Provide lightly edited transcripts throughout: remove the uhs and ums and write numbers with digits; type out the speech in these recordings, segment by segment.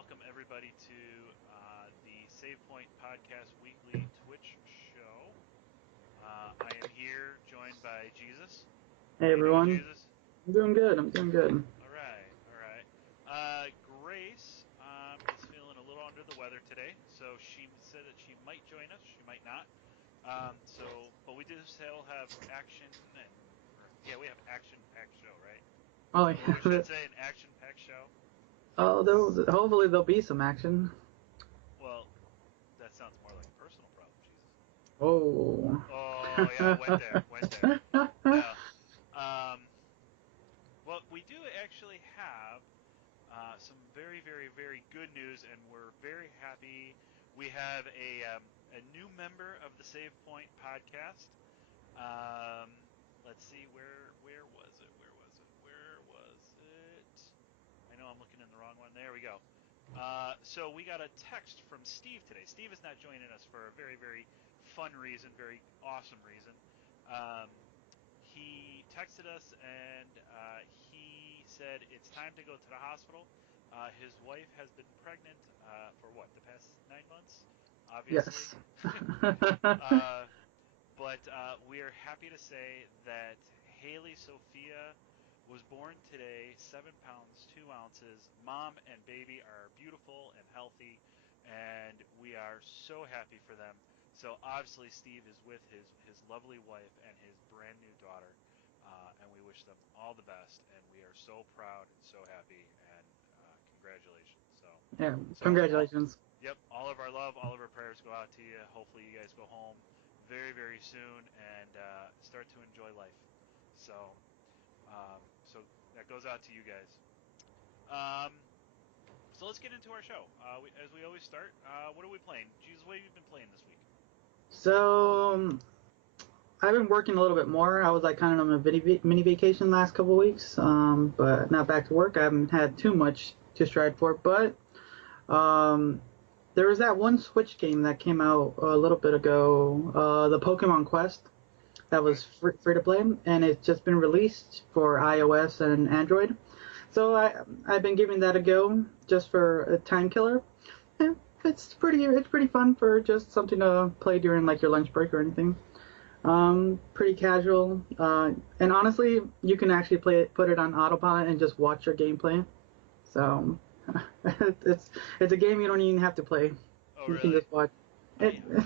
welcome everybody to the Save Point Podcast Weekly Twitch show. I am here joined by Jesus. Hey How you doing, everyone, Jesus? I'm doing good. I'm doing good. All right, all right. Grace is feeling a little under the weather today, so she said that she might join us. She might not. But we do still have we have action-packed show, right? Oh Is that what we yeah. should say? An action-packed show. Hopefully there'll be some action. Well, that sounds more like a personal problem, Jesus. Oh. Oh yeah, went there. No. Um, well, we do actually have some very, very, very good news, and we're very happy. We have a new member of the Save Point podcast. Um, let's see, where was it? I know I'm looking in the wrong one. There we go. So we got a text from Steve today. Steve is not joining us for a very, very fun reason, very awesome reason. Um, he texted us and he said it's time to go to the hospital. His wife has been pregnant for what, the past 9 months? Obviously. Yes. uh, but we are happy to say that Haley Sophia was born today, 7 pounds, 2 ounces. Mom and baby are beautiful and healthy, and we are so happy for them. So obviously, Steve is with his lovely wife and his brand new daughter, and we wish them all the best. And we are so proud and so happy, and congratulations. Yeah. So all, Congratulations. yep, all of our love, all of our prayers go out to you. Hopefully, you guys go home very, very soon and start to enjoy life. So that goes out to you guys. Um, so let's get into our show. As we always start, what are we playing? Jesus, what have you been playing this week? So I've been working a little bit more. I was like kind of on a mini vacation last couple of weeks, but now back to work. I haven't had too much to stride for, but um, there was that one Switch game that came out a little bit ago, the Pokemon Quest. That Okay. was free to play, and it's just been released for iOS and Android. So I've been giving that a go just for a time killer. Yeah, it's pretty fun for just something to play during like your lunch break or anything. Pretty casual, and honestly, you can actually put it on autopilot and just watch your gameplay. So it's a game you don't even have to play. Oh, You can really? just watch it. I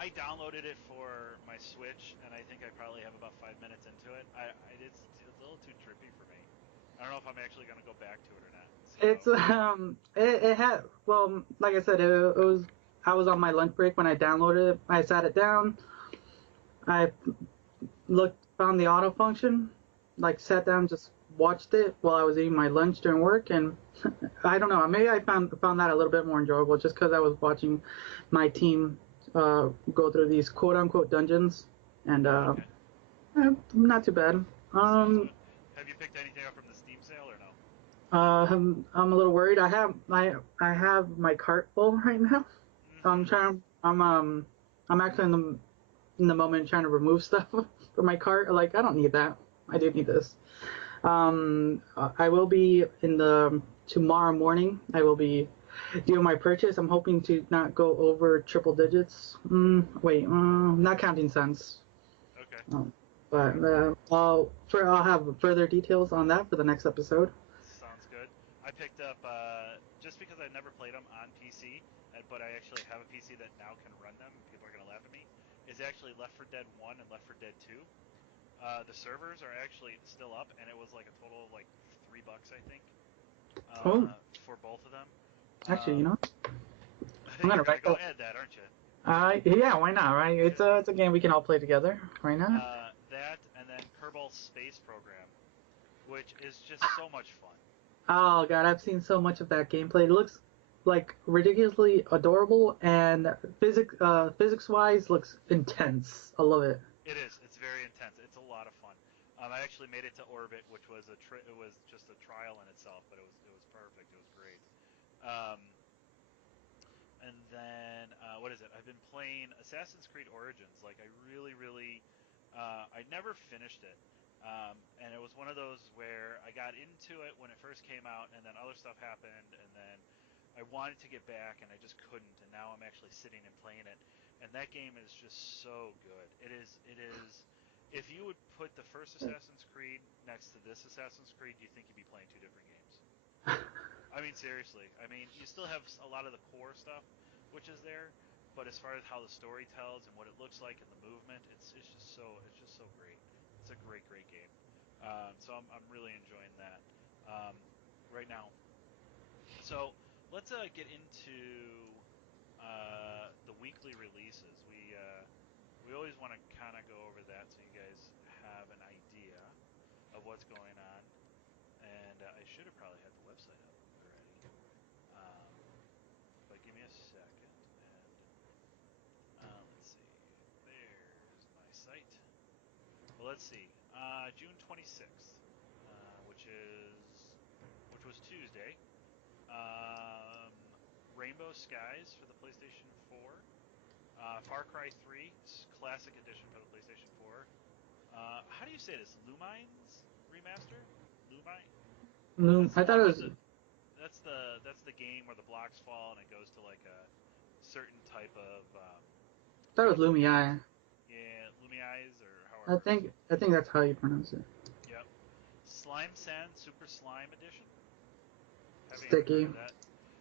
I downloaded it for my Switch, and I think I probably have about 5 minutes into it. It's a little too trippy for me. I don't know if I'm actually gonna go back to it or not. It's it had well, like I said, it was I was on my lunch break when I downloaded it. I sat it down. I found the auto function, like sat down, just watched it while I was eating my lunch during work, and I don't know, maybe I found that a little bit more enjoyable just because I was watching my team go through these quote unquote dungeons, and Okay, not too bad. sounds Um, good. Have you picked anything up from the Steam sale or no? I'm a little worried. I have my cart full right now. I'm Mm-hmm. trying. I'm actually in the moment trying to remove stuff from my cart. Like I don't need that. I do need this. I will be in the tomorrow morning. I will be doing my purchase. I'm hoping to not go over triple digits. Wait, not counting cents. Okay. Um, but I'll have further details on that for the next episode. Sounds good. I picked up just because I never played them on PC, but I actually have a PC that now can run them. And people are gonna laugh at me. Is actually Left 4 Dead 1 and Left 4 Dead 2. The servers are actually still up, and it was like a total of like $3, I think, Oh, for both of them. actually, Um, I'm you're gonna gonna write go that. add that, aren't you? Yeah, why not? Right? Yeah. It's a game we can all play together. Why not? That and then Kerbal Space Program, which is just so much fun. Oh god, I've seen so much of that gameplay. It looks like ridiculously adorable, and physics wise looks intense. I love it. It is. It's very intense. It's a lot of fun. I actually made it to orbit, which was it was just a trial in itself, but it was perfect. It was great. Um, and then what is it? I've been playing Assassin's Creed Origins. Like I really, really, I never finished it. And it was one of those where I got into it when it first came out, and then other stuff happened, and then I wanted to get back and I just couldn't, and now I'm actually sitting and playing it. And that game is just so good. It is. If you would put the first Assassin's Creed next to this Assassin's Creed, you think you'd be playing two different games. I mean, seriously. I mean, you still have a lot of the core stuff, which is there, but as far as how the story tells and what it looks like and the movement, it's just so great. It's a great game. So I'm really enjoying that right now. So let's get into the weekly releases. We always want to kind of go over that so you guys have an idea of what's going on. And I should have probably had the website up already. Um, but give me a second, and let's see. There's my site. Well, let's see. June 26th, which was Tuesday. Um, Rainbow Skies for the PlayStation 4. Far Cry 3 Classic Edition for the PlayStation 4. How do you say this? Lumines remaster? Lumine? That's the I thought one it with was. that's the game where the blocks fall and it goes to like a certain type of Thought it was game. Lumii. Yeah, Lumieyes or however. I think that's how you pronounce it. Yep. Slime Sand Super Slime Edition. Haven't even heard Sticky. of that.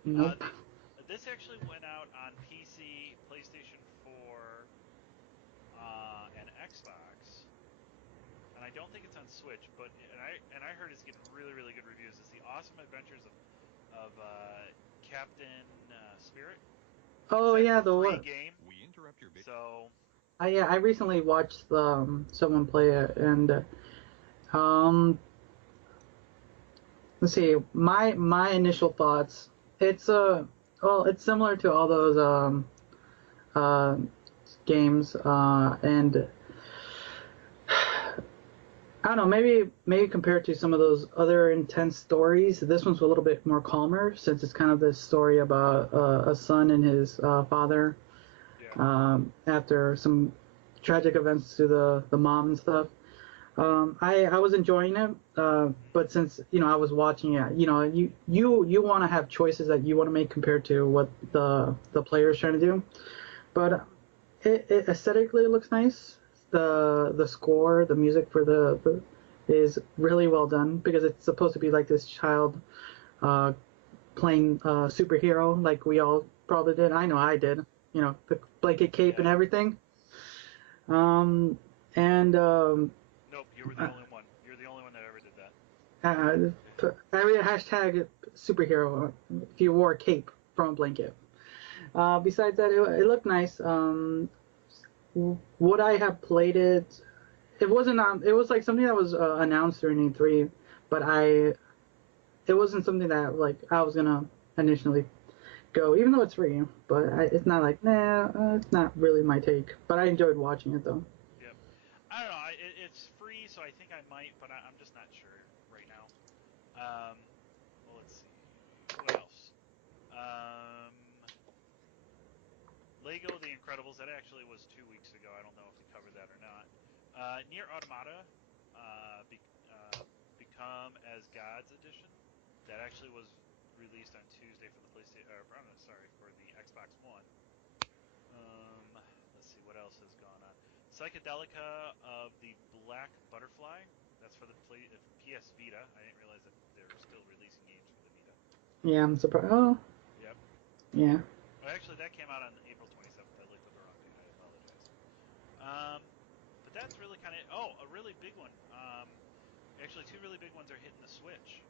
Nope. The This actually went out on PC, PlayStation 4, and Xbox, and I don't think it's on Switch. But and I heard it's getting really good reviews. It's the Awesome Adventures of Captain Spirit. It's Oh yeah, actually a the free what? game, so I recently watched someone play it, and um, let's see. My initial thoughts. It's well, it's similar to all those uh games, and I don't know, maybe compared to some of those other intense stories, this one's a little bit more calmer since it's kind of this story about a son and his father yeah. after some tragic events to the mom and stuff. I was enjoying it, but since I was watching it, you want to have choices that you want to make compared to what the player is trying to do. But it aesthetically looks nice. The score, the music for the is really well done because it's supposed to be like this child uh, playing superhero like we all probably did. I know I did. The blanket cape and Yeah. everything. Um, and Nope, you were the only one. You're the only one that ever did that. uh, I read hashtag superhero if you wore a cape from a blanket. Besides that, it looked nice. Would I have played it? It wasn't on. It was like something that was announced during E3, but it wasn't something that like I was gonna initially go, even though it's free. But it's not like it's not really my take. But I enjoyed watching it though. Yep. I don't know. It's free, so I think I might, but I'm just not sure right now. Well, let's see. What else? Um, Lego The Incredibles. That actually was 2 weeks ago. I don't know if we covered that or not. Near Automata, Become as Gods edition. That actually was released on Tuesday for the PlayStation. Or, sorry, for the Xbox One. Um, let's see what else has gone on. Psychedelica of the Black Butterfly. That's for the PS Vita. I didn't realize that they're still releasing games for the Vita. Yeah, I'm surprised. Oh, Yep. yeah. Oh, actually, that came out on April 27th. I looked at the wrong thing. I apologize. But that's really kind of a really big one. Actually, two really big ones are hitting the Switch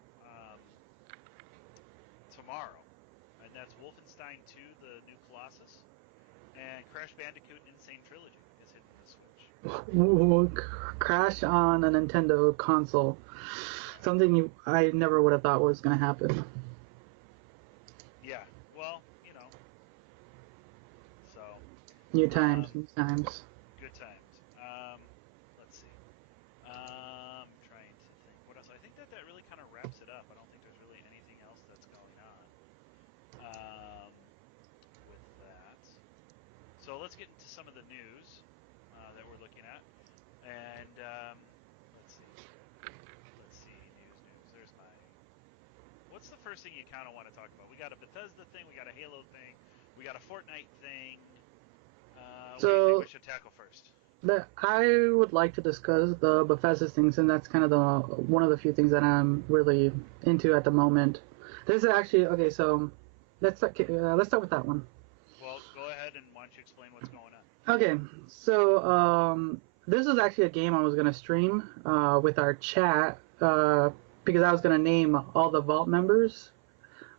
tomorrow, and that's Wolfenstein 2: The New Colossus and Crash Bandicoot Insane Trilogy is hitting the Switch. Ooh, crash on a Nintendo console. Something I never would have thought was gonna happen. Yeah, well, so New times, um, new times. good times. Let's see. Trying to think what else. I think that really kind of wraps it up. I don't think there's really anything else that's going on with that. So let's get into some of the news that we're looking at, and let's see here. Let's see news. There's my what's the first thing you kind of want to talk about? We got a Bethesda thing, we got a Halo thing, we got a Fortnite thing. What do you think we So should tackle first? I would like to discuss the Bethesda things, and that's kind of the one of the few things that I'm really into at the moment. This is actually okay. So let's start with that one. Well, go ahead and why don't you explain what's going on? Okay, so this is actually a game I was gonna stream with our chat because I was gonna name all the vault members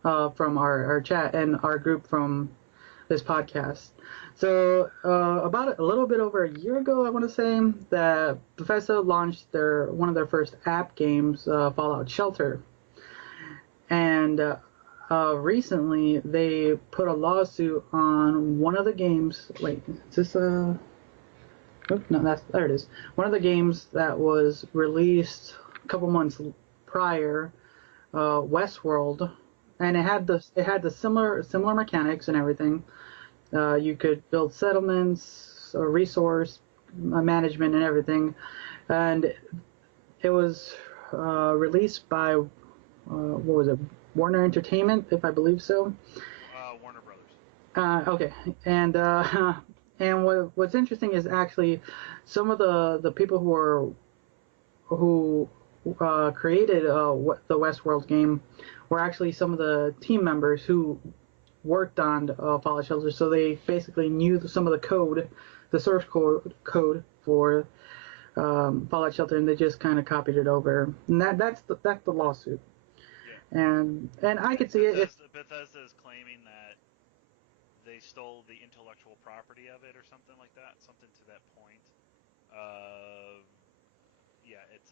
from our chat and our group from this podcast. So about a little bit over a year ago, I want to say that Bethesda launched their one of their first app games, Fallout Shelter, and recently they put a lawsuit on one of the games. Wait, is this a? Oh, no, that's there. It is one of the games that was released a couple months prior, Westworld, and it had the similar mechanics and everything. You could build settlements, resource management, and everything. And it was released by what was it? Warner Entertainment, if I believe so. Warner Brothers. Okay, and and what's interesting is actually some of the people who created the Westworld game were actually some of the team members who worked on Fallout Shelter, so they basically knew some of the code, the source code for Fallout Shelter, and they just kind of copied it over. And that's the lawsuit. Yeah. And I could see it if Bethesda is claiming that they stole the intellectual property of it or something like that, something to that point. Uh, yeah, it's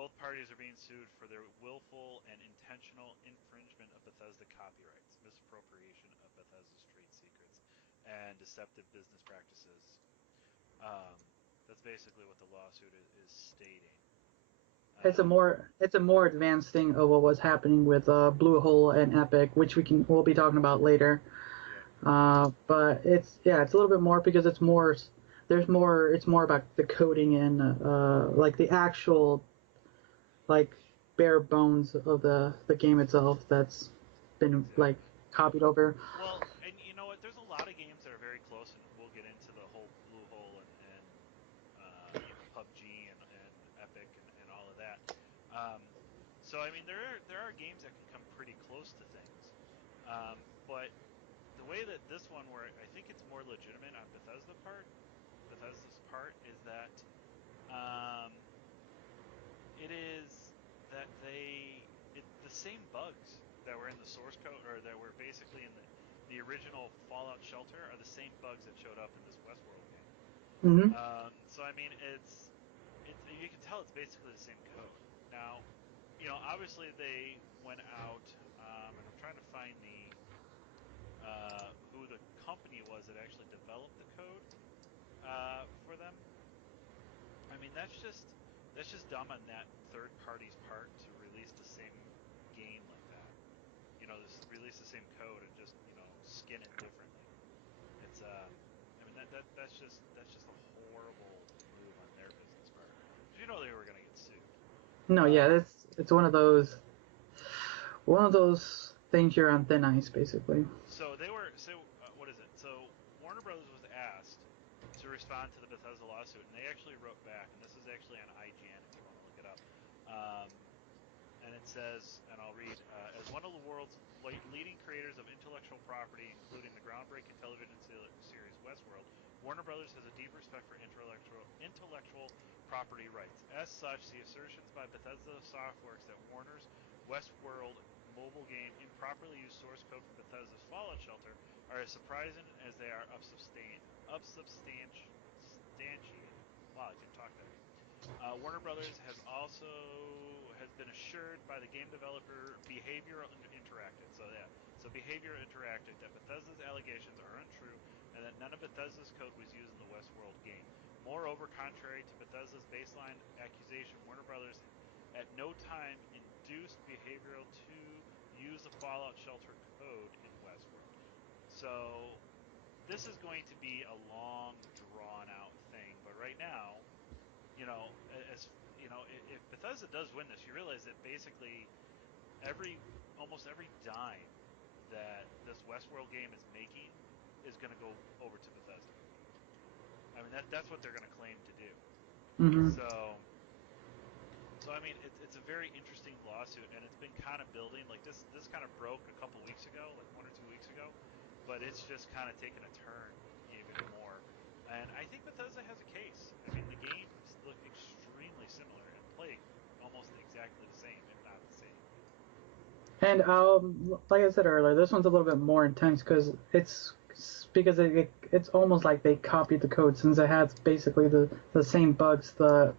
both parties are being sued for their willful and intentional infringement of Bethesda copyrights, misappropriation of Bethesda's trade secrets, and deceptive business practices. Um, that's basically what the lawsuit is stating. Um, it's a more advanced thing of what was happening with Bluehole and Epic, which we'll be talking about later. yeah, But it's a little bit more because it's more about the coding and like the actual like bare bones of the game itself that's been like exactly. copied over. Well, and you know what? There's a lot of games that are very close, and we'll get into the whole Blue Hole and PUBG and Epic and all of that. Um, so I mean, there are games that can come pretty close to things, but the way that this one, where I think it's more legitimate on Bethesda's part, is that um, it is that the same bugs that were in the source code or that were basically in the original Fallout Shelter are the same bugs that showed up in this Westworld game. Hmm. So I mean, it's you can tell it's basically the same code. Now, obviously they went out, and I'm trying to find the who the company was that actually developed the code for them. I mean, that's just dumb on that third party's part to release the same game like that. Release the same code and just skin it differently. It's I mean that's just a horrible move on their business part because they were gonna get sued. No, yeah, Um, it's one of those things you're on thin ice basically. what is it? So Warner Brothers was asked to respond to the Bethesda lawsuit, and they actually wrote back, and this is actually on IGN if you want to look it up. Um, and it says, and I'll read, as one of the world's leading creators of intellectual property, including the groundbreaking television series Westworld, Warner Brothers has a deep respect for intellectual property rights. As such, the assertions by Bethesda Softworks that Warner's Westworld mobile game improperly used source code from Bethesda's Fallout Shelter are as surprising as they are substantiated. Wow, I can talk today. Warner Brothers has been assured by the game developer Behavior Interactive. So yeah, so Behavior Interactive that Bethesda's allegations are untrue and that none of Bethesda's code was used in the Westworld game. Moreover, contrary to Bethesda's baseline accusation, Warner Brothers at no time induced Behavioral to use the Fallout Shelter code in Westworld. So this is going to be a long, drawn out thing. But right now, as if Bethesda does win this, you realize that basically almost every dime that this Westworld game is making is going to go over to Bethesda. I mean that's what they're going to claim to do. Mm-hmm. So I mean it's a very interesting lawsuit, and it's been kind of building. Like this kind of broke a couple weeks ago, like 1 or 2 weeks ago, but it's just kind of taken a turn even more. And I think Bethesda has a case. I mean, the games look extremely similar and play almost exactly the same, if not the same. And like I said earlier, this one's a little bit more intense because it's almost like they copied the code since it has basically the same bugs the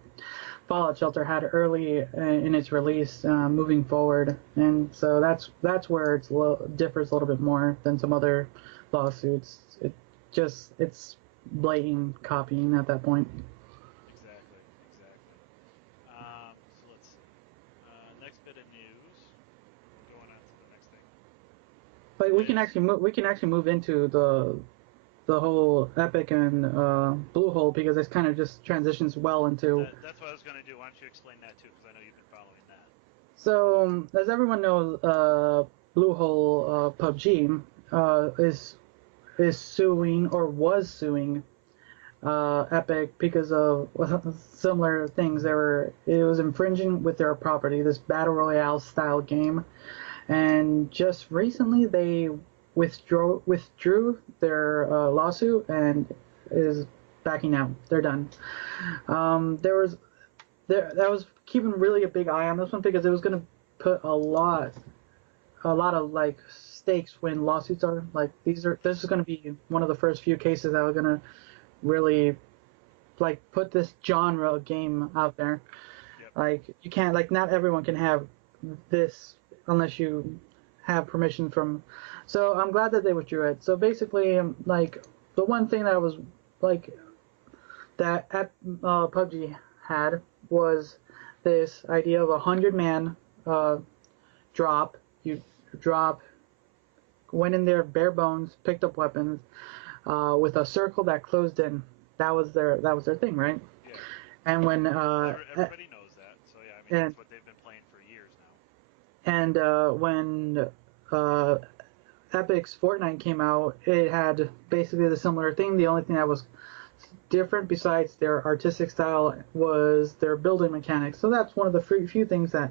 Fallout Shelter had early in its release, moving forward, and so that's where differs a little bit more than some other lawsuits. It's blatant copying at that point. Exactly, exactly. So let's see. Next bit of news. Going on to the next thing But is we can actually move into the whole Epic and Bluehole because this kind of just transitions well into. that's what I was going to do. Why don't you explain that too? Because I know you've been following that. So, as everyone knows, Bluehole PUBG is suing or was suing Epic because of similar things. It was infringing with their property, this battle royale style game, and just recently they withdrew their lawsuit and is backing out. They're done. There was that was keeping really a big eye on this one because it was going to put a lot of like stakes when lawsuits are like this is going to be one of the first few cases that are going to really like put this genre game out there. Yep. Like you can't like not everyone can have this unless you have permission from. So I'm glad that they withdrew it. So basically, like the one thing that was like that PUBG had was this idea of 100-man uh, drop. You drop, went in there bare bones, picked up weapons with a circle that closed in. That was their thing, right? Yeah. And when Well, everybody knows that. So yeah, I mean and that's what they've been playing for years now. when uh, Epic's Fortnite came out, it had basically the similar thing. The only thing that was different besides their artistic style was their building mechanics. So that's one of the few things that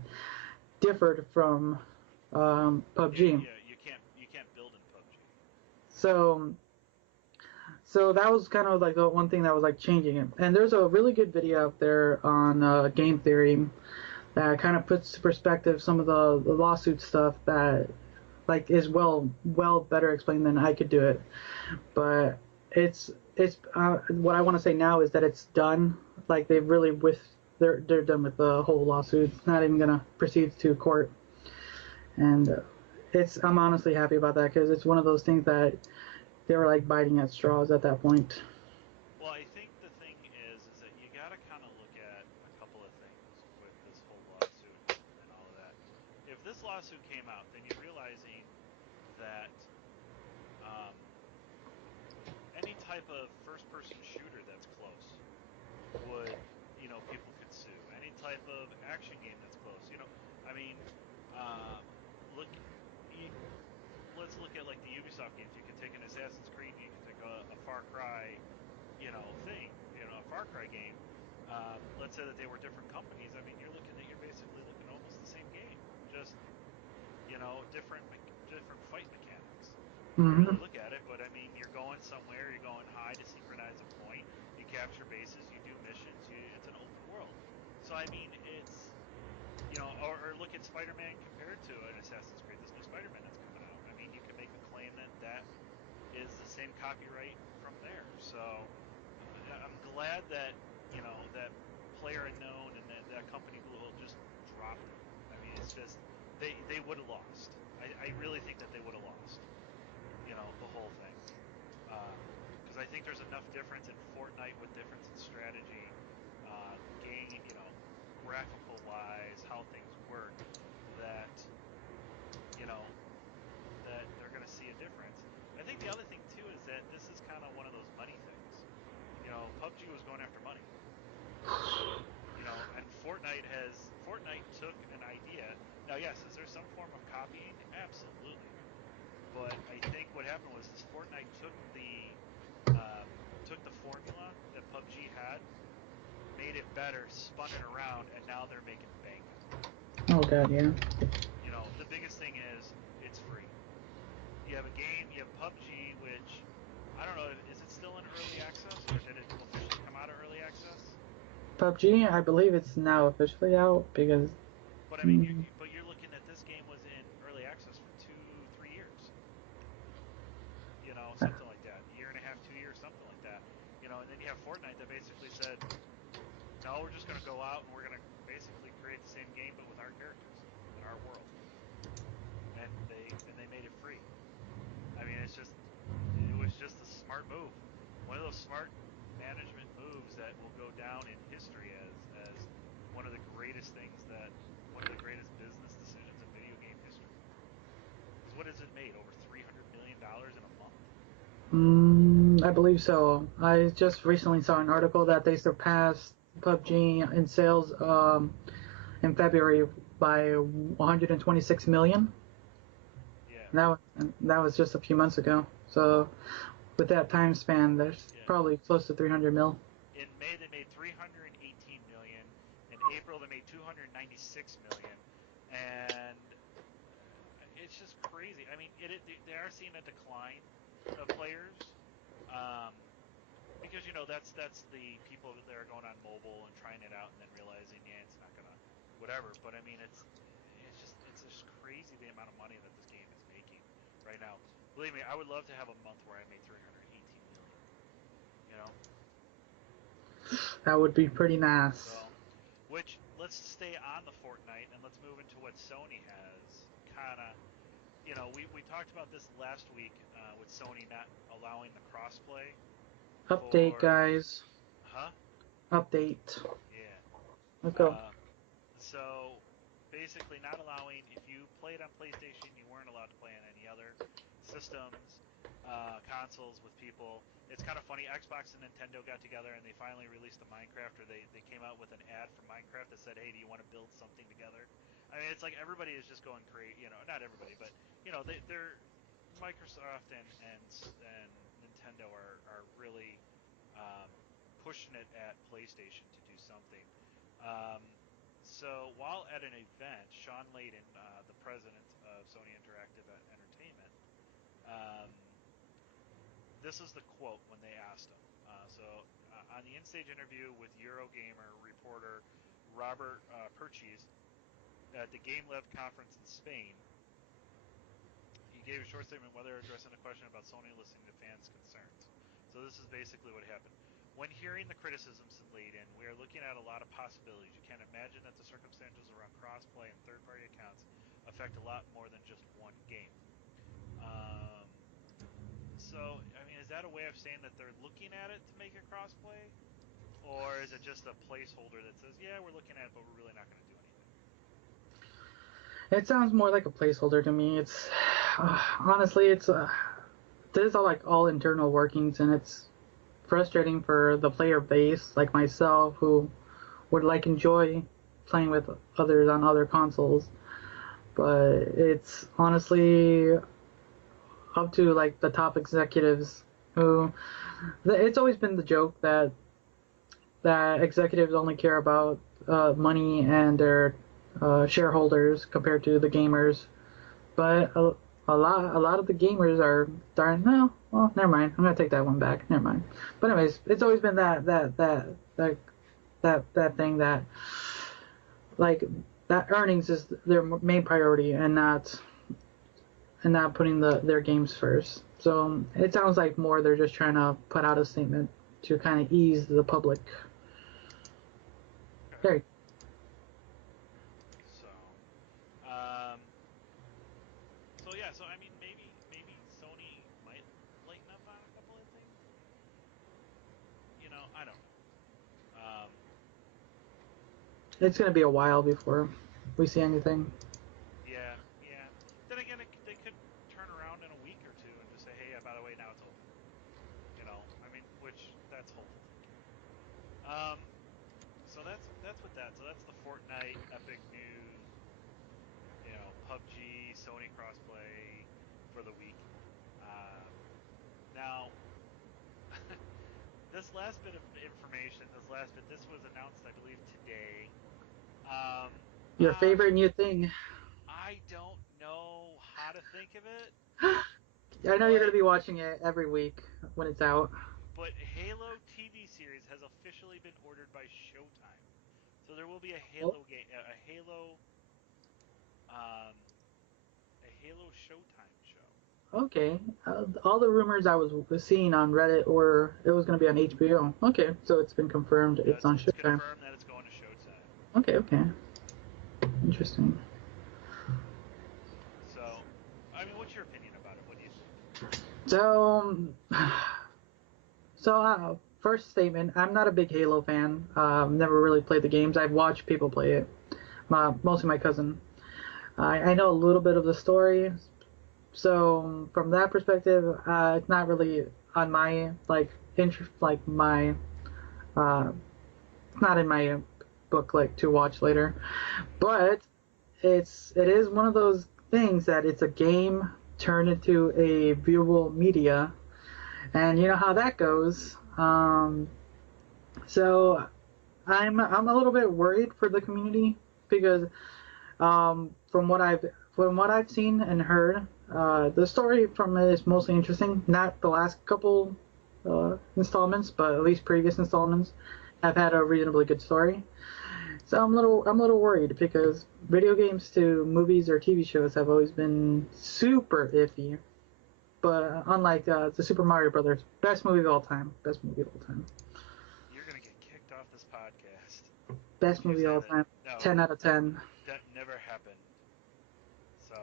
differed from Yeah, PUBG. yeah. You can't build in PUBG. So so that was kind of like the one thing that was like changing it. And there's a really good video out there on Game Theory that kind of puts to perspective some of the lawsuit stuff that like is well better explained than I could do it. But it's what I want to say now is that it's done. Like they've really they're done with the whole lawsuit. It's not even gonna proceed to court, and I'm honestly happy about that because it's one of those things that they were like biting at straws at that point. Well, I think the thing is that you got to kind of look at a couple of things with this whole lawsuit and all of that. If this lawsuit came out, then you're realizing that um, any type of first-person shooter that's close would, people could sue. Any type of action game that's close, I mean, uh, look, let's look at like the Ubisoft games. You could take an Assassin's Creed, you could take a Far Cry, a Far Cry game. Let's say that they were different companies. I mean, you're basically looking at almost the same game, just different fight mechanics when you Mm-hmm. really look at it. But I mean, you're going somewhere, you're going high to synchronize a point, you capture bases, you do missions, it's an open world. So I mean, it's or look at Spider-Man compared to an Assassin's Creed. This new Spider-Man that's coming out. I mean, you can make a claim that that is the same copyright from there. So I'm glad that that Player Unknown and that company Bluehole just dropped it. I mean, it's just they would have lost. I really think that they would have lost. The whole thing. Because I think there's enough difference in Fortnite with difference in strategy, game, graphical wise, how things work, that you know that they're going to see a difference. I think the other thing too is that this is kind of one of those money things. PUBG was going after money. And Fortnite took an idea. Now yes, is there some form of copying? Absolutely. But I think what happened was this Fortnite um, took the formula that PUBG had, made it better, spun it around, and now they're making bank on it. Oh god, yeah. The biggest thing is it's free. You have a game, you have PUBG, which I don't know, is it still in early access or did it officially come out of early access? PUBG, I believe it's now officially out because But I mean, mm, but you're looking at this game was in early access for 2, 3 years. Something like that, a year and a half, 2 years, something like that. And then you have Fortnite that basically said, no, we're just going to go out and we're going to basically create the same game but with our characters and our world, and they made it free. I mean, it was just a smart move, one of those smart management moves that will go down in history as one of the greatest things that one of the greatest business decisions in video game history. Because what has it made? Over $300 million in a month. I believe so. I just recently saw an article that they surpassed PUBG in sales in February by 126 million. Yeah, That that was just a few months ago. So with that time span, there's yeah. probably close to 300 mil. In May they made 318 million. In April they made 296 million, and it's just crazy. I mean, they are seeing a decline of players, um, because that's the people that are going on mobile and trying it out and then realizing, yeah, it's not gonna whatever. But I mean, it's just crazy the amount of money that this game is making right now. Believe me, I would love to have a month where I made 318 million. You know, That would be pretty nice. so which let's stay on the Fortnite and let's move into what Sony has. Kind of, we talked about this last week with Sony not allowing the crossplay Update, for, guys. huh? Update. Yeah. Let's go. Uh, So basically, not allowing if you played on PlayStation, you weren't allowed to play on any other systems, consoles with people. It's kind of funny. Xbox and Nintendo got together and they finally released a Minecraft, or they came out with an ad for Minecraft that said, "Hey, do you want to build something together?" I mean, it's like everybody is just going crazy. Not everybody, but they're Microsoft and Nintendo are really um, pushing it at PlayStation to do something. Um, so while at an event, Sean Layden, the president of Sony Interactive Entertainment, um, this is the quote when they asked him. On the in-stage interview with Eurogamer reporter Robert Purchase at the Game Lev conference in Spain, he gave a short statement whether addressing a question about Sony listening to fans' concerns. So this is basically what happened. When hearing the criticisms laid in, we are looking at a lot of possibilities. You can't imagine that the circumstances around crossplay and third-party accounts affect a lot more than just one game. Um, I mean, is that a way of saying that they're looking at it to make it crossplay, or is it just a placeholder that says, "Yeah, we're looking at it, but we're really not going to do anything"? It sounds more like a placeholder to me. It's honestly, it's this is all internal workings, and it's frustrating for the player base like myself who would enjoy playing with others on other consoles. But it's honestly up to the top executives who it's always been the joke that executives only care about money and their shareholders compared to the gamers. But a lot of the gamers are darn no. Well, never mind. I'm gonna take that one back. Never mind. But anyways, it's always been that thing that like that earnings is their main priority and not putting their games first. So it sounds like more they're just trying to put out a statement to kind of ease the public. Okay. There. So, um, so yeah, so I mean, maybe Sony might lighten up on a couple of things. I don't know. It's gonna be a while before we see anything. Yeah, yeah. Then again, they could turn around in a week or two and just say, "Hey, by the way, now it's open." I mean, which that's hopeful thinking. So that's with that. So that's the Fortnite Epic news. PUBG Sony crossplay for the week. Um, Now, this last bit of information, this was announced, I believe, today. Um, Your uh, favorite new thing. I don't know how to think of it, I know you're going to but be watching it every week when it's out. Halo TV series has officially been ordered by Showtime, so there will be a Oh, Halo game, um, a Halo Showtime show. okay. All the rumors I was seeing on Reddit were it was going to be on HBO. Okay, so it's been confirmed Yeah, it's it's on it's Showtime. confirmed that it's going to Showtime. Okay, okay. Interesting. So, I mean, what's your opinion about it? What do you think? So, first statement, I'm not a big Halo fan. Never really played the games. I've watched people play it. Mostly my cousin. I know a little bit of the story, so from that perspective, it's not really on my like interest, like my uh, it's not in my book like to watch later. But it is one of those things that it's a game turned into a viewable media, and you know how that goes. So I'm a little bit worried for the community because from what I've seen and heard, the story from it is mostly interesting. Not the last couple installments, but at least previous installments have had a reasonably good story. So I'm a little worried because video games to movies or TV shows have always been super iffy. But unlike the Super Mario Brothers, best movie of all time, You're gonna get kicked off this podcast best if you movie of say all that. time, No, 10 out of 10. that never happened. So,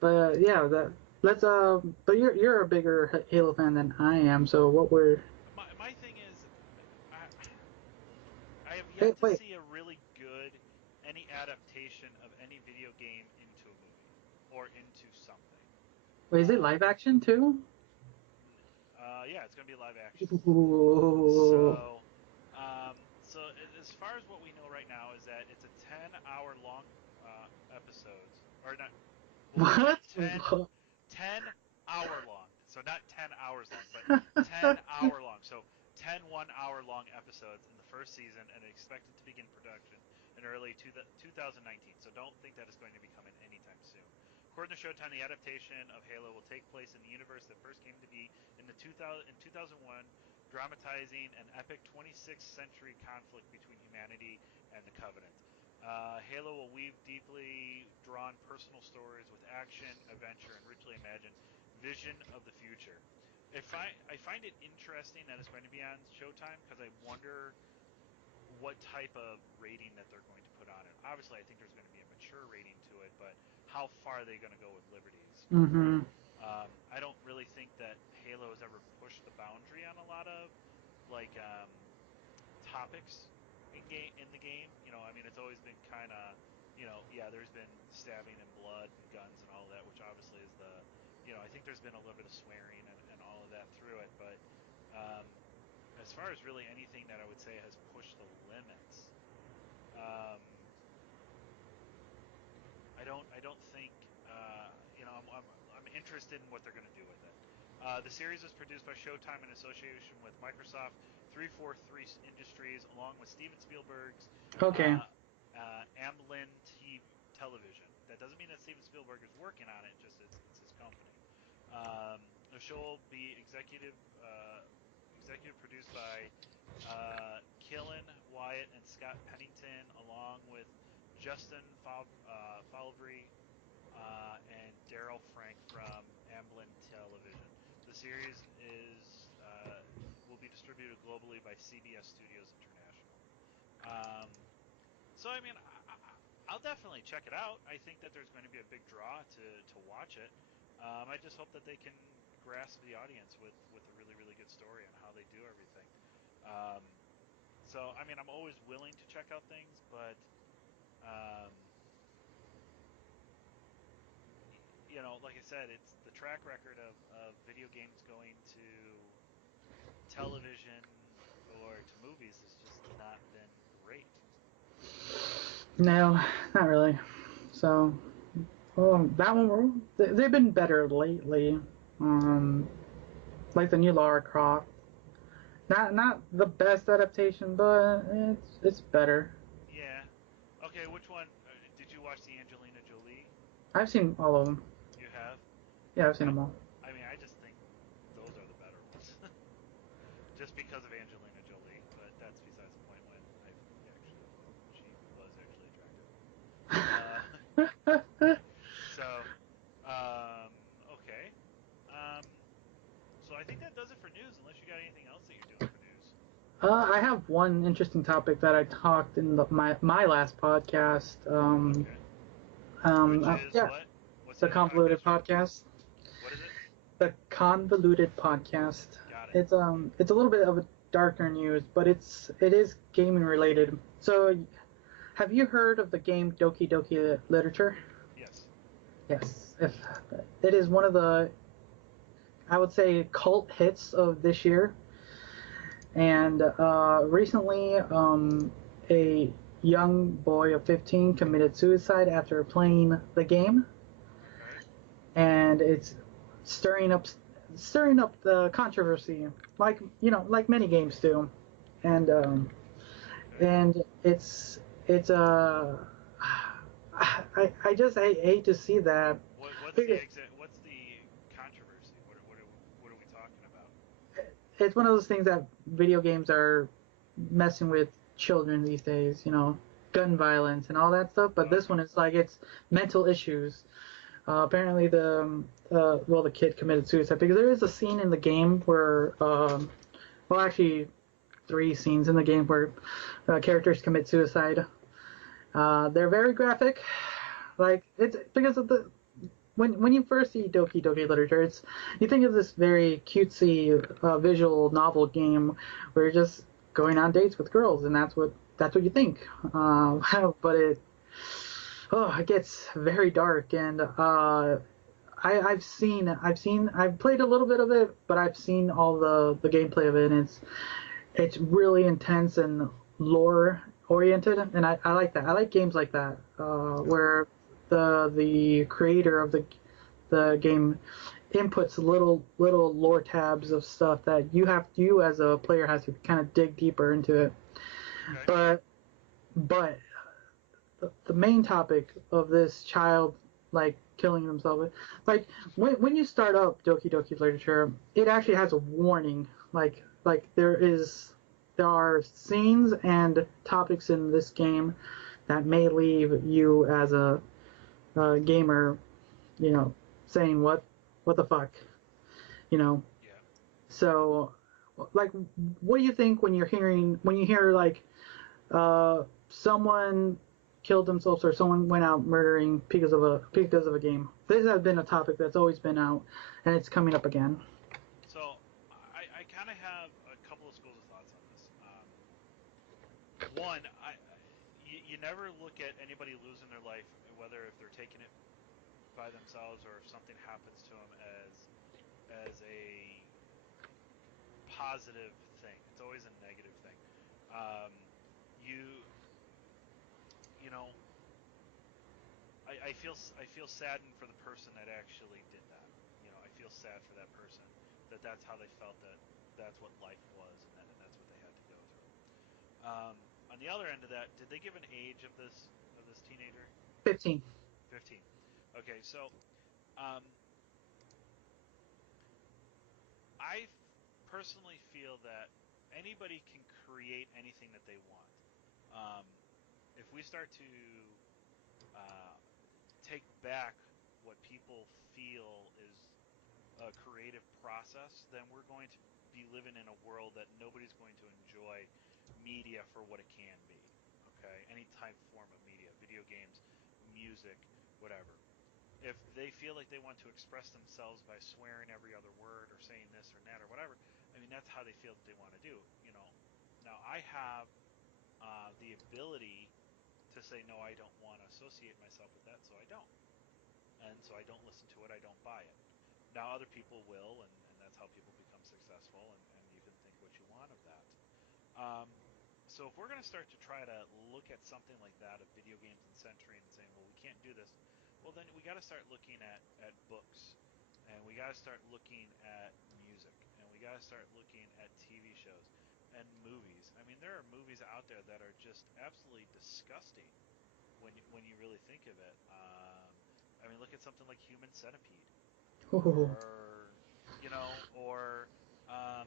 But yeah, that let's But you're a bigger Halo fan than I am. So what were? my thing is, I I have Hey, yet to wait, see a really good any adaptation of any video game into a movie or into something. wait, is it Um, live action too? yeah, it's gonna be live action. Ooh. So as far as what we know right now is that it's a 10-hour long episodes, or not, well, What? 10 hour long. So not 10 hours long, but 10 hour long. So 10 1 hour long episodes in the first season, and expected to begin production in early 2019. So don't think that it's going to be coming anytime soon. According to Showtime, the adaptation of Halo will take place in the universe that first came to be in 2001, dramatizing an epic 26th century conflict between humanity and the Covenant. Halo will weave deeply drawn personal stories with action, adventure, and richly imagined vision of the future. I find it interesting that it's going to be on Showtime because I wonder what type of rating that they're going to put on it. Obviously, I think there's going to be a mature rating to it, but how far are they going to go with liberties? Mm-hmm. I don't really think that Halo has ever pushed the boundary on a lot of like topics in the game. I mean, it's always been kind of, yeah, there's been stabbing and blood and guns and all of that, which obviously is I think there's been a little bit of swearing and all of that through it, but um, as far as really anything that I would say has pushed the limits, um, I don't think I'm interested in what they're going to do with it. The series is produced by Showtime in association with Microsoft 343 Industries, along with Steven Spielberg's Okay. uh, Amblin Television. That doesn't mean that Steven Spielberg is working on it; just it's his company. The show will be executive produced by Killen Wyatt and Scott Pennington, along with Justin Falvry and Daryl Frank from Amblin Television. The series will be distributed globally by CBS Studios International. Um, so I mean, I'll definitely check it out. I think that there's going to be a big draw to watch it. I just hope that they can grasp the audience with a really really good story and how they do everything. Um, so I mean, I'm always willing to check out things, but um, like I said, it's the track record of video games going to television or to movies has just not been great. No, not really. So That one they've been better lately. Um, like the new Lara Croft. Not the best adaptation, but it's better. Yeah. Okay, which one? Did you watch the Angelina Jolie? I've seen all of them. You have? Yeah, I've seen I, them all. I mean, I just think those are the better ones, just because of Angelina Jolie. But that's besides the point. When I actually thought that she was actually attractive. Uh, so, okay. Um, so I think that does it for news. Unless you got anything else that you're doing for news. I have one interesting topic that I talked in my last podcast. Okay. Which is Yeah, what? What's the the other convoluted podcast you're on? podcast. What is it? The convoluted podcast. Got it. It's a little bit of a darker news, but it is gaming related. So, have you heard of the game Doki Doki Literature? Yes. Yes. If it is one of the, I would say, cult hits of this year. And recently, a young boy of 15 committed suicide after playing the game, Okay. and it's stirring up stirring up the controversy, like like many games do, and Okay. and I just hate to see that. What's the Because exa- What's the controversy? What are we talking about? it's one of those things that video games are messing with children these days, gun violence and all that stuff. But this one Okay. is like it's mental issues. Apparently, the kid committed suicide because there is a scene in the game where, well, actually, three scenes in the game where characters commit suicide. They're very graphic, like it's because of the when you first see Doki Doki Literature, you think of this very cutesy visual novel game where you're just going on dates with girls, and that's what you think. But it gets very dark, and I've played a little bit of it, but I've seen all the gameplay of it, and it's really intense and lore oriented, and I like that. I like games like that Okay. where the creator of the game inputs little lore tabs of stuff that you as a player has to kind of dig deeper into it. Okay. But the main topic of this child like killing himself, like when you start up Doki Doki Literature, it actually has a warning, like there are scenes and topics in this game that may leave you as a gamer, you know, saying what the fuck, you know. Yeah. So, like, what do you think when you hear like someone killed themselves or someone went out murdering because of a game? This has been a topic that's always been out, and it's coming up again. So I kind of have a couple of schools of thoughts on this. One, you never look at anybody losing their life, whether if they're taking it by themselves or if something happens to them, as a positive thing. It's always a negative thing. You you know I feel saddened for the person that actually did that. I feel sad for that person that that's how they felt, that that's what life was, and that's what they had to go through. On the other end of that, did they give an age of this teenager? 15. 15. Okay, so um, I personally feel that anybody can create anything that they want. Um, if we start to uh, take back what people feel is a creative process, then we're going to be living in a world that nobody's going to enjoy media for what it can be. Okay, any type form of media, video games, music, whatever. If they feel like they want to express themselves by swearing every other word or saying this or that or whatever, I mean that's how they feel that they want to do. Now I have the ability to say no, I don't want to associate myself with that, so I don't, and so I don't listen to it. I don't buy it. Now other people will, and that's how people become successful, and you can think what you want of that. So if we're going to start to try to look at something like that of video games and censoring and saying, well, we can't do this, well, then we got to start looking at books, and we got to start looking at music, and we got to start looking at TV shows and movies. I mean, there are movies out there that are just absolutely disgusting when you really think of it. I mean, look at something like Human Centipede, Oh. or or um,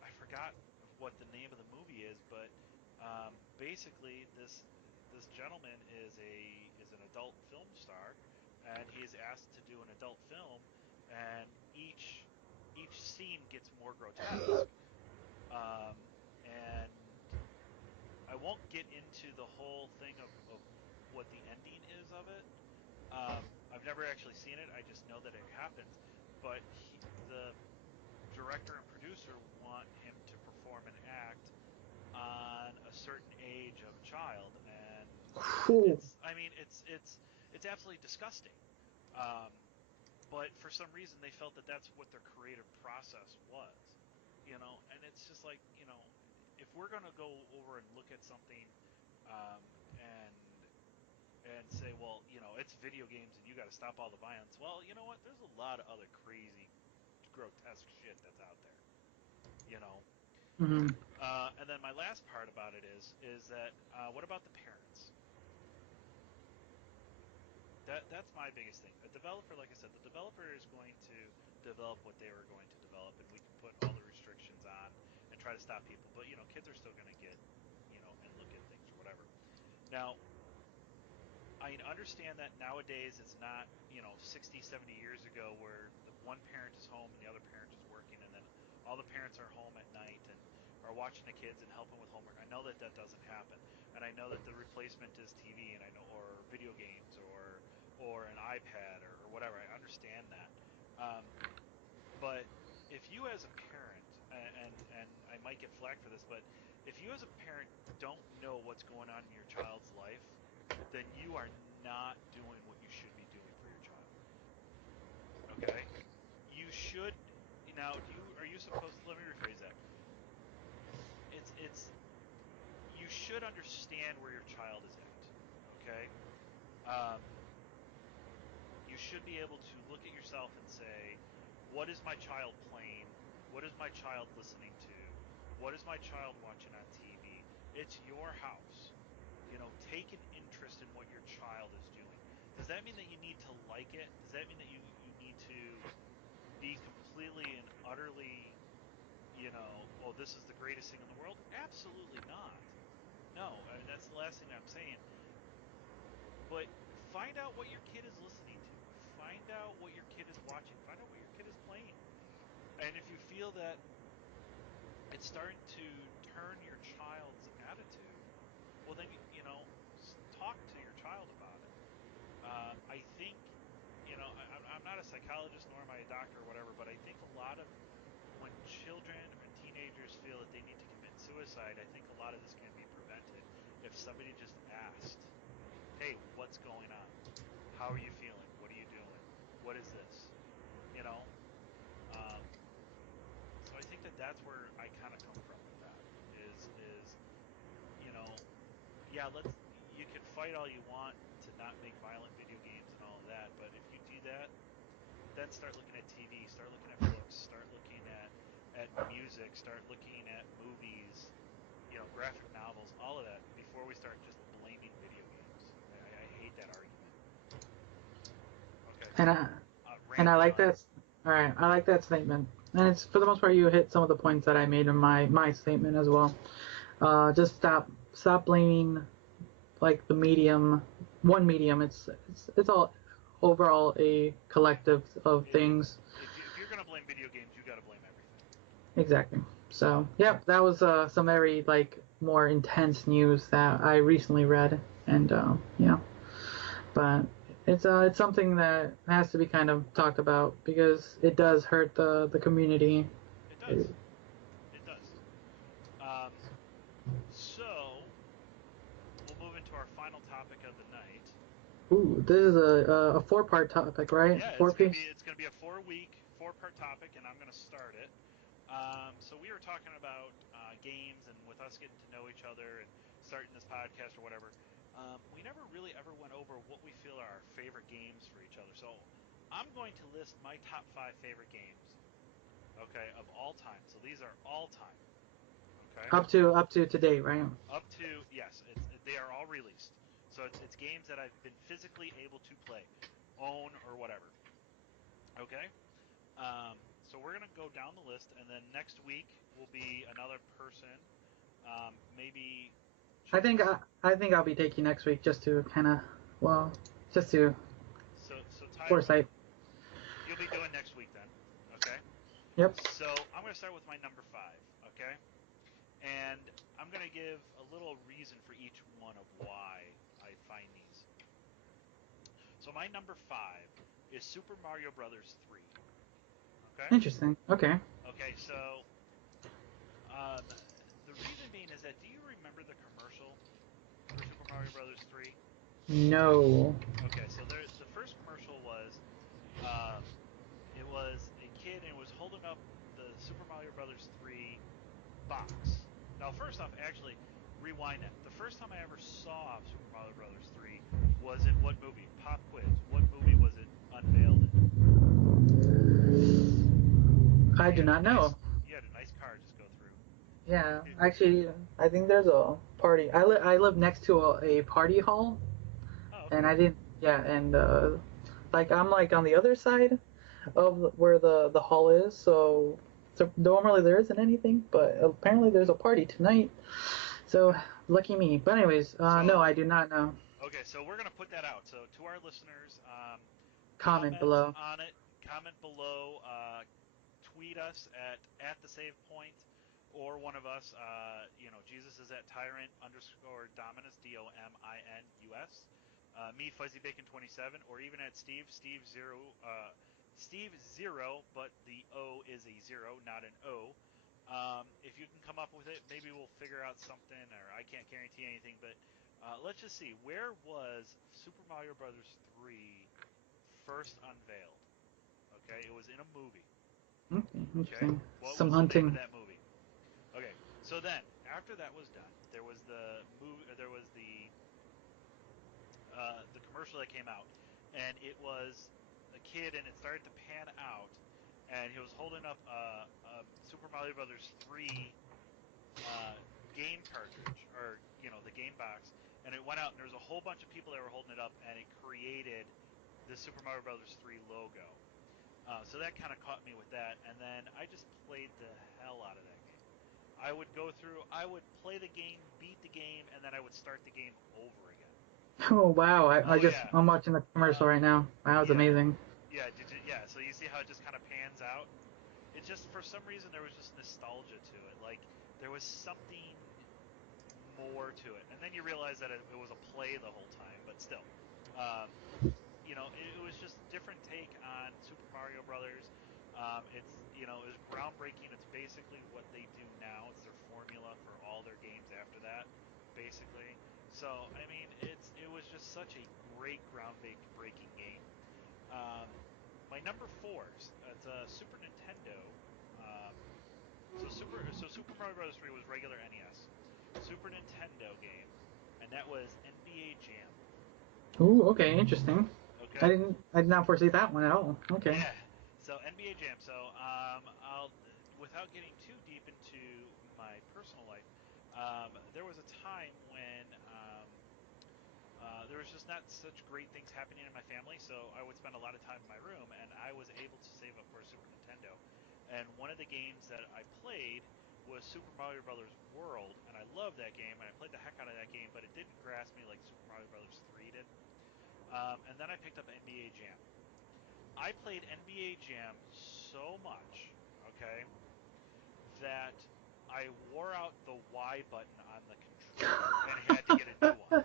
I forgot what the name of the movie is, but basically this gentleman is an adult film star, and he is asked to do an adult film, and each scene gets more grotesque. Um, and I won't get into the whole thing of what the ending is of it. I've never actually seen it. I just know that it happens. But the director and producer want him to perform an act on a certain age of a child, and Ooh. it's I mean it's absolutely disgusting. Um, but for some reason they felt that that's what their creative process was, and it's just like, if we're gonna go over and look at something, um, and say, well, it's video games and you got to stop all the violence. Well, you know what? There's a lot of other crazy, grotesque shit that's out there. You know, Hmm. and then my last part about it is that what about the parents? That's my biggest thing. A developer, like I said, the developer is going to develop what they were going to develop, and we can put all the restrictions on and try to stop people. But kids are still going to get, and look at things or whatever. Now, I understand that nowadays it's not, 60, 70 years ago where the one parent is home and the other parent is working, and then all the parents are home at night and are watching the kids and helping with homework. I know that that doesn't happen. And I know that the replacement is TV, and I know, or video games, or an iPad, or whatever. I understand that. But if you as a parent, and I might get flack for this, but if you as a parent don't know what's going on in your child's life, then you are not doing what you should be doing for your child. Okay? You should now. Are you supposed to? Let me rephrase that. It's you should understand where your child is at. Okay? Um, you should be able to look at yourself and say, what is my child playing? What is my child listening to? What is my child watching on TV? It's your house. Take an interest in what your child is doing. Does that mean that you need to like it? Does that mean that you need to be completely and utterly, oh, this is the greatest thing in the world? Absolutely not. No, I mean, that's the last thing that I'm saying. But find out what your kid is listening to. Find out what your kid is watching. Find out what your kid is playing. And if you feel that it's starting to turn your child's attitude, well, then, talk to your child about it. I think, I'm not a psychologist nor am I a doctor or whatever, but I think a lot of when children and teenagers feel that they need to commit suicide, I think a lot of this can be prevented if somebody just asked, hey, what's going on? How are you feeling? What are you doing? What is this? You know? Um, so I think that that's where I kind of come from with that is, you know, yeah, you can fight all you want to not make violent video games and all of that, but if you do that, then start looking at TV, start looking at books, start looking at music, start looking at movies, graphic novels, all of that before we start just blaming video games. I hate that argument. Okay, And I and rant I like done. that. All right, I like that statement. And it's for the most part you hit some of the points that I made in my statement as well. Just stop blaming like the medium, one medium. It's all overall a collective of It is. things. If you're gonna blame video games, you got to blame everything. Exactly. So, yep, that was some very like more intense news that I recently read, and yeah, but it's something that has to be kind of talked about because it does hurt the community. It does. It does. Um, so we'll move into our final topic of the night. Ooh, this is a four-part topic, right? Yeah, Four piece. it's gonna be a 4 week, 4 part topic, and I'm gonna start it. So we were talking about games, and with us getting to know each other and starting this podcast or whatever. we never really ever went over what we feel are our favorite games for each other. So I'm going to list my top five favorite games, okay, of all time. So these are all time, okay, Up to today, right? up to yes, they are all released. So it's games that I've been physically able to play, own or whatever. Okay. So we're gonna go down the list, and then next week will be another person. Maybe I think Jesus. I think I'll be taking next week just to kind of, well, just to So Tyler, foresight. you'll be doing next week then. Okay. Yep. So I'm gonna start with my number five. Okay. And I'm gonna give a little reason for each one of why I find these. So my number five is Super Mario Brothers 3. Okay. Interesting. Okay. Okay. So um, the reason being is that do you remember the commercial for Super Mario Brothers 3? No. Okay, so the first commercial was um, it was a kid and was holding up the Super Mario Brothers 3 box. Now, first off, actually, rewind that. The first time I ever saw Super Mario Brothers 3 was in what movie? Pop quiz. What movie was it unveiled in? I You do had a not nice know. you had a nice car just go through. Yeah, actually, I think there's a party. I live next to a party hall, Oh, and okay. I didn't. Yeah, and like I'm like on the other side of where the hall is, so normally there isn't anything, but apparently there's a party tonight. So lucky me. But anyways, no, So I do not know. okay, so we're gonna put that out. So to our listeners, Comment comment below. on it. Comment below. Tweet us at the save point, or one of us. Jesus is at tyrant underscore dominus Dominus. Me fuzzy bacon 27, or even at Steve zero Steve zero, but the O is a zero, not an O. If you can come up with it, maybe we'll figure out something. Or I can't guarantee anything, but let's just see. Where was Super Mario Brothers 3 first unveiled? Okay, it was in a movie. Okay, Okay, interesting. what Some was the name of hunting. that movie? Okay, so then after that was done, there was the movie. There was the commercial that came out, and it was a kid, and it started to pan out, and he was holding up a Super Mario Brothers 3 uh, game cartridge, or the game box, and it went out, and there was a whole bunch of people that were holding it up, and it created the Super Mario Brothers 3 logo. So that kind of caught me with that, and then I just played the hell out of that game. I would go through, I would play the game, beat the game, and then I would start the game over again. Oh wow! Oh yeah, I'm watching the commercial um, right now. That was yeah, amazing. yeah. Did you? Yeah. So you see how it just kind of pans out. It's just for some reason there was just nostalgia to it. Like there was something more to it, and then you realize that it was a play the whole time. But still, um, it was just a different take on Super Mario Brothers. It was groundbreaking. It's basically what they do now. It's their formula for all their games after that, basically. So I mean, it was just such a great groundbreaking game. Um, my number fours. It's a Super Nintendo. Um, Super Mario Bros. 3 was regular NES. Super Nintendo game, and that was NBA Jam. Ooh, okay, interesting. Okay. I did not foresee that one at all. Okay. Yeah. So NBA Jam. So I'll without getting too deep into my personal life, there was a time when there was just not such great things happening in my family, so I would spend a lot of time in my room, and I was able to save up for a Super Nintendo. And one of the games that I played was Super Mario Brothers World, and I loved that game, and I played the heck out of that game, but it didn't grasp me like Super Mario Brothers 3 did. And then I picked up NBA Jam. I played NBA Jam so much, okay, that I wore out the Y button on the controller and had to get a new one.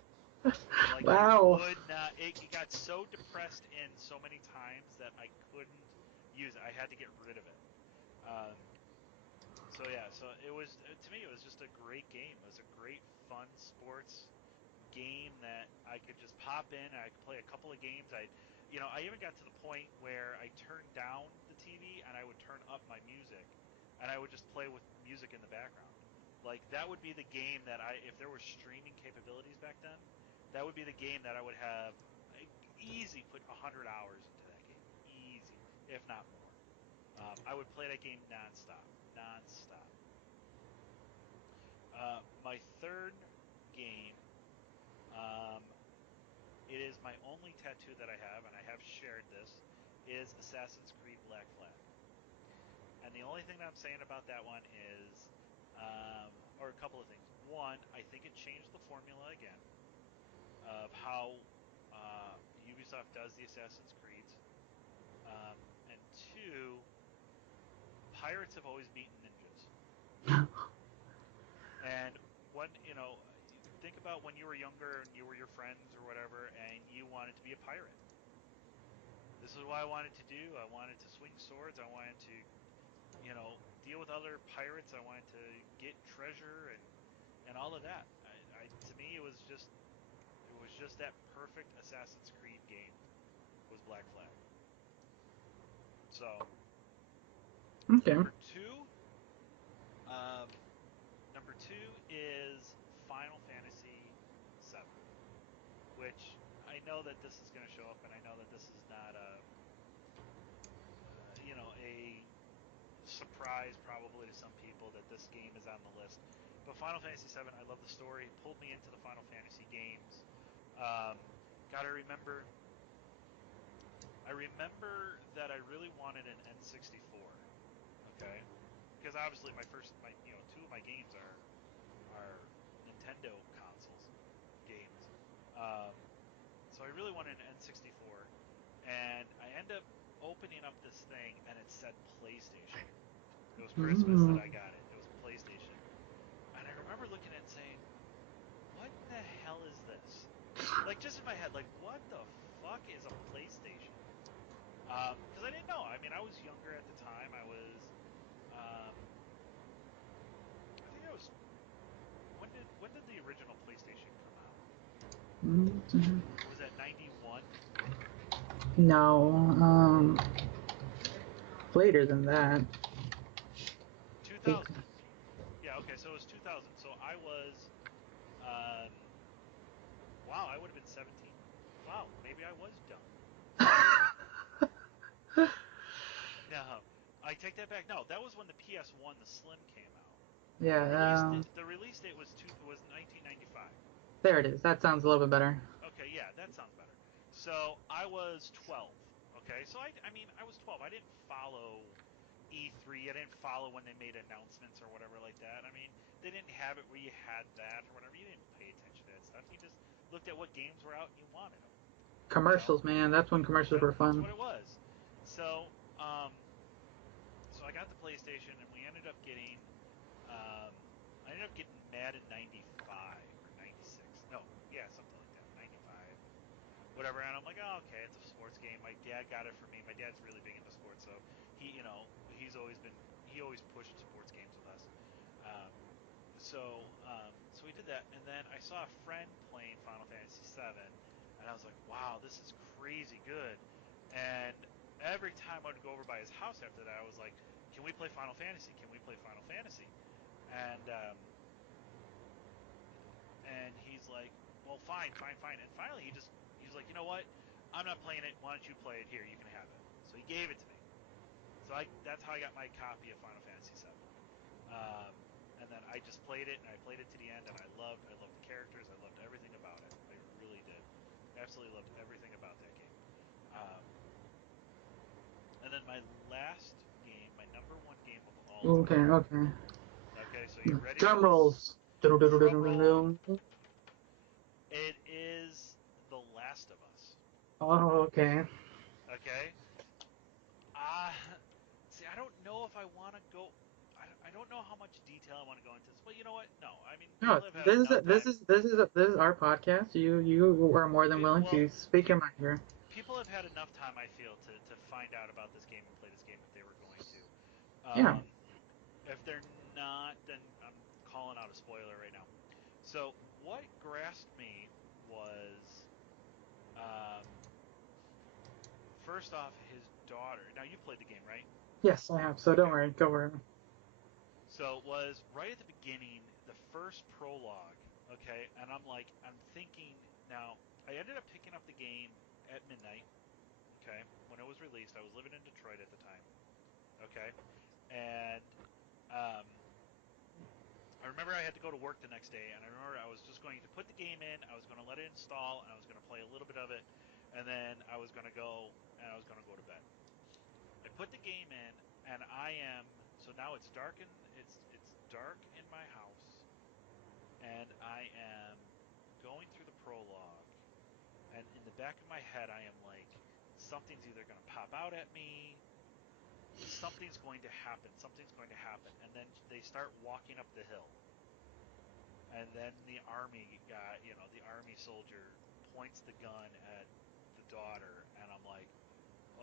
Like I Wow. would not. It got so depressed in so many times that I couldn't use it. I had to get rid of it. Um, so yeah, so it was to me it was just a great game. It was a great fun sports game that I could just pop in and I could play a couple of games. I even got to the point where I turned down the TV and I would turn up my music and I would just play with music in the background. Like that would be the game that if there were streaming capabilities back then, That would be the game that I would have easy put 100 hours into that game, easy, if not more. I would play that game nonstop, nonstop. My third game, um, it is my only tattoo that I have, and I have shared this, is Assassin's Creed Black Flag. And the only thing that I'm saying about that one is, or a couple of things. One, I think it changed the formula again of how Ubisoft does the Assassin's Creeds. And two, pirates have always beaten ninjas. And when think about when you were younger and you were your friends or whatever, and you wanted to be a pirate. This is what I wanted to do. I wanted to swing swords. I wanted to, deal with other pirates. I wanted to get treasure and all of that. To me, it was just that perfect Assassin's Creed game was Black Flag. So Okay. number two, um, number two is Final Fantasy VII, which I know that this is going to show up, and I know that this is not a surprise probably to some people that this game is on the list. But Final Fantasy VII, I love the story. It pulled me into the Final Fantasy games. Um, gotta remember, I remember that I really wanted an N64. Okay, because obviously two of my games are Nintendo consoles games. Um, so I really wanted an N64, and I end up opening up this thing, and it said PlayStation. It was Christmas that Mm. I got it. It was PlayStation, and I remember looking at it and saying, "What the hell is this?" Like just in my head, like what the fuck is a PlayStation? Because I didn't know. I mean, I was younger at the time. Um, I think I was. When did the original PlayStation come out? Mm. Was that 91? No, later than that. 2000. Yeah, okay, so it was 2000. So I was, um, wow, I would have been 17. Wow, maybe I was dumb. No, I take that back. No, that was when the PS1, the Slim, came out. The release Yeah, the release date was 1995. there it is. That sounds a little bit better. Okay, yeah, that sounds better. So I was 12. Okay, so I mean I was 12. I didn't follow E3. I didn't follow when they made announcements or whatever like that. I mean, they didn't have it where you had that or whatever. You didn't pay attention to that stuff. You just looked at what games were out and you wanted them. You know, Commercials, man. That's when commercials were that's fun. what it was. So, so I got the PlayStation, and we ended up getting, I ended up getting Madden 95 or 96. No, yeah, something like that. 95, whatever. And I'm like, oh, okay, it's a sports game. My dad got it for me. My dad's really big into sports, so he always pushed sports games with us. Um, so we did that, and then I saw a friend playing Final Fantasy VII, and I was like, wow, this is crazy good. And every time I would go over by his house after that, I was like, can we play Final Fantasy? Can we play Final Fantasy? And he's like, well, fine, fine, fine. And finally, he's like, you know what? I'm not playing it. Why don't you play it? Here, you can have it. So he gave it to me. So that's how I got my copy of Final Fantasy VII. And then I just played it, and I played it to the end, and I loved the characters. I loved everything about it. I really did. Absolutely loved everything about that game. Um, and then my last game, my number one game of all Okay, time. okay. Okay, so you ready for Drum this? rolls. Drum roll. It is The Last of Us. Oh, okay. Okay. Uh, see, I don't know if I want to go. I don't know how much detail I want to go into this, but you know what? No, I mean No, people have had this is enough time. this is our podcast. You are more than willing Well, to speak your mind here. people have had enough time, I feel, to find out about this game and play this game if they were going to. Yeah. If they're not, then I'm calling out a spoiler right now. So what grasped me was, um, first off, his daughter. Now you played the game, right? Yes, I have. So don't Okay. worry. Go worry. So it was right at the beginning, the first prologue. Okay, and I'm thinking now. I ended up picking up the game at midnight. Okay, when it was released, I was living in Detroit at the time. Okay, and um, I remember I had to go to work the next day, and I remember I was just going to put the game in. I was going to let it install, and I was going to play a little bit of it, and then I was going to go and I was going to go to bed. I put the game in, and I am so now it's dark in my house, and I am going through the prologue, and in the back of my head, I am like, something's either going to pop out at me, something's going to happen, something's going to happen, and then they start walking up the hill, and then the army guy, the army soldier points the gun at the daughter, and I'm like,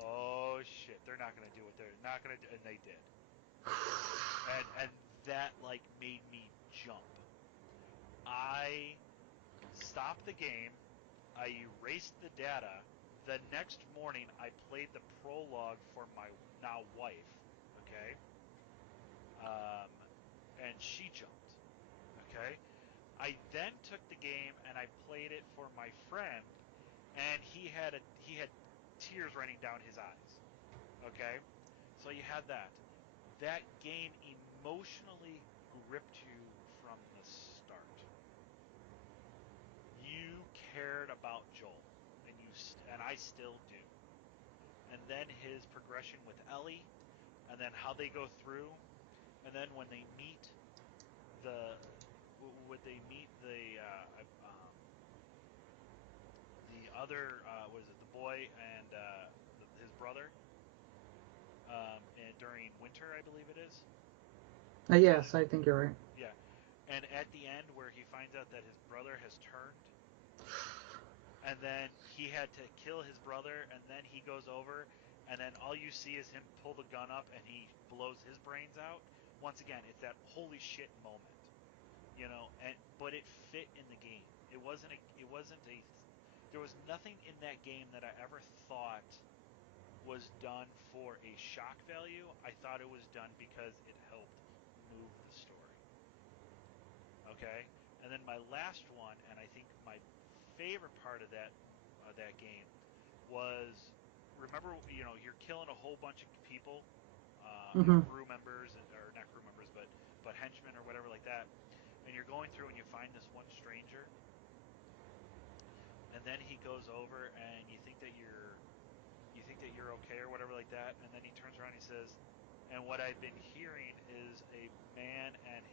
oh shit, they're not going to do what they're not going to do, and they did, and that like made me jump. I stopped the game. I erased the data. The next morning, I played the prologue for my now wife. Okay, um, and she jumped. Okay, I then took the game and I played it for my friend, and he had tears running down his eyes. Okay, so you had that. That game emotionally gripped you from the start. You cared about Joel, and I still do. And then his progression with Ellie, and then how they go through, and then when they meet the would they meet the other was it the boy and his brother and during winter, I believe it is. Is it? Yes, I think you're right. Yeah. And at the end where he finds out that his brother has turned, and then he had to kill his brother, and then he goes over, and then all you see is him pull the gun up and he blows his brains out. Once again, it's that holy shit moment, and but it fit in the game. It wasn't a there was nothing in that game that I ever thought was done for a shock value. I thought it was done because it helped move the story. Okay, and then my last one, and I think my favorite part of that game was, remember, you're killing a whole bunch of people, Hmm. crew members, or not crew members, but henchmen or whatever like that, and you're going through and you find this one stranger, and then he goes over and you think that you're okay or whatever like that, and then he turns around and he says, and what I've been hearing is a man and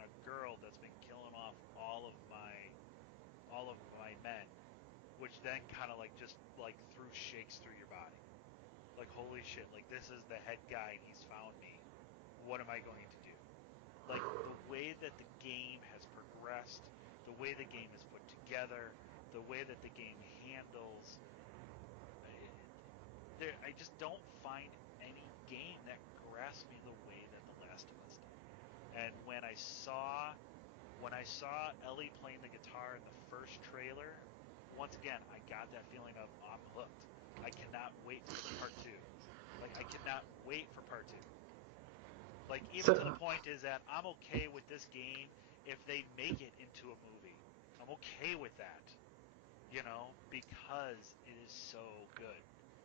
a girl that's been killing off all of my men, which then kind of like just like through shakes through your body. Like, holy shit, like this is the head guy and he's found me. What am I going to do? Like, the way that the game has progressed, the way the game is put together, the way that the game handles, I just don't find any game that grasps me the way that The Last of Us did. And when I saw Ellie playing the guitar in the first trailer, once again, I got that feeling of, I'm hooked. I cannot wait for part two. Like, I cannot wait for part two. Like, even to the So, point is that I'm okay with this game if they make it into a movie. I'm okay with that, because it is so good.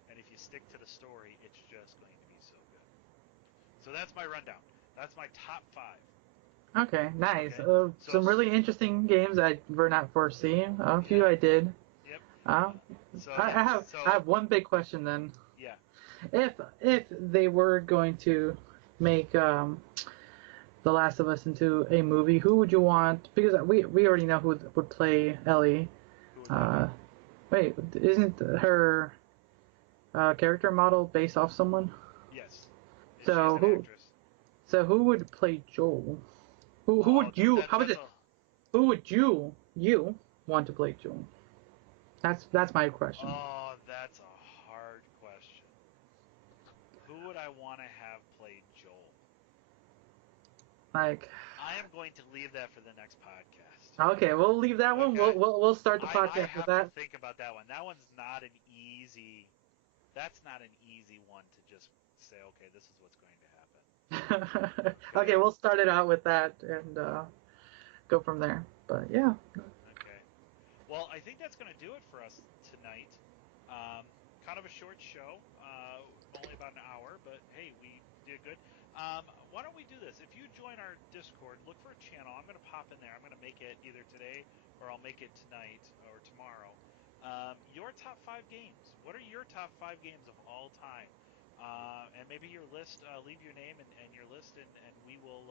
And if you stick to the story, it's just going to be so good. So that's my rundown. That's my top five. okay, nice. Okay. So, Some really interesting games I were not foreseeing. A few yeah. I did. Yep. Uh, So I, yeah. I have I So have one big question then. yeah. If they were going to make The Last of Us into a movie, who would you want? Because we already know who would play Ellie. Who would play Uh, Ellie? wait, isn't her character model based off someone? Yes. She is So an who actress. so who would play Joel? Who Oh, would you? that How about that's this? a Who would you want to play Joel? That's my question. that's a hard question. Who would I want to have play Joel? Like, I am going to leave that for the next podcast. okay, we'll leave that one. Okay. We'll start the I podcast with have to that. think about that one. That one's not an easy. That's not an easy one to just say. Okay, this is what's going to happen. Okay, Okay. we'll start it out with that and go go from there. But yeah. Okay. Well, I think that's going to do it for us tonight. Um, kind of a short show, only about an hour, but hey, we did good. Why don't we do this? If you join our Discord, look for a channel. I'm going to pop in there. I'm going to make it either today or I'll make it tonight or tomorrow. Your top 5 games. What are your top 5 games of all time? And maybe your list. Leave your name and your list, and we will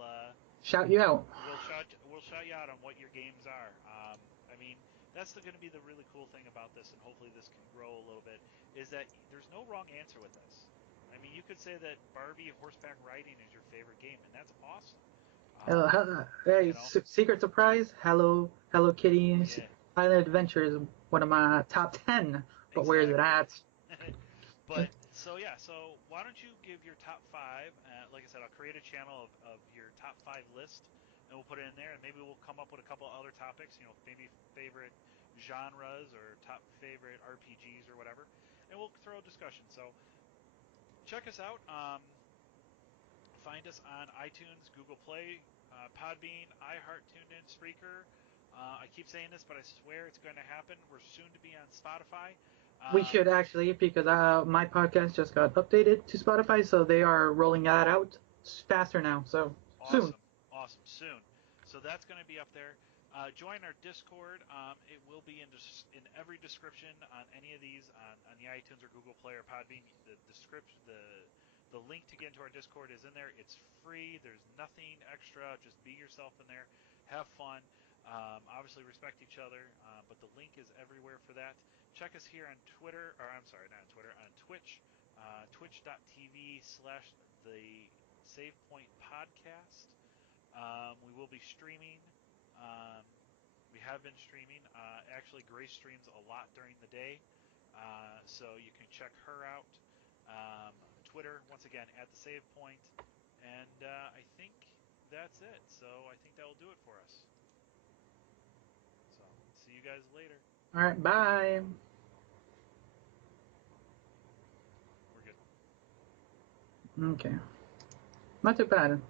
Shout you out. we'll shout you out on what your games are. I mean, that's going to be the really cool thing about this, and hopefully this can grow a little bit, is that there's no wrong answer with this. I mean, you could say that Barbie horseback riding is your favorite game, and that's awesome. Hey, You know, secret surprise. Hello Kitty yeah, Island Adventure is one of my top 10. But where is it exactly. at? But so yeah, so why don't you give your top 5? Like I said, I'll create a channel of your top 5 list, and we'll put it in there, and maybe we'll come up with a couple other topics. You know, maybe favorite genres or top favorite RPGs or whatever, and we'll throw a discussion. So check us out. Find us on iTunes, Google Play, Podbean, iHeart, TuneIn, Spreaker. I keep saying this, but I swear it's going to happen. We're soon to be on Spotify. We Um, should actually, because my podcast just got updated to Spotify, so they are rolling that out faster now. So soon. Awesome, awesome. Soon. So that's going to be up there. Join our Discord. It will be in every description on any of these on the iTunes or Google Play or Podbean. The description, the link to get into our Discord is in there. It's free. There's nothing extra. Just be yourself in there. Have fun. Obviously, respect each other. But the link is everywhere for that. Check us here on Twitter, or I'm sorry, not on Twitter, on Twitch. Twitch.tv/ the Save Point Podcast. We will be streaming. Um, we have been streaming. Actually, Grace streams a lot during the day, so you can check her out. Twitter, once again, at the Save Point. And I think that's it. So I think that will do it for us. So see you guys later. All right, bye. We're good. Okay. Not too bad.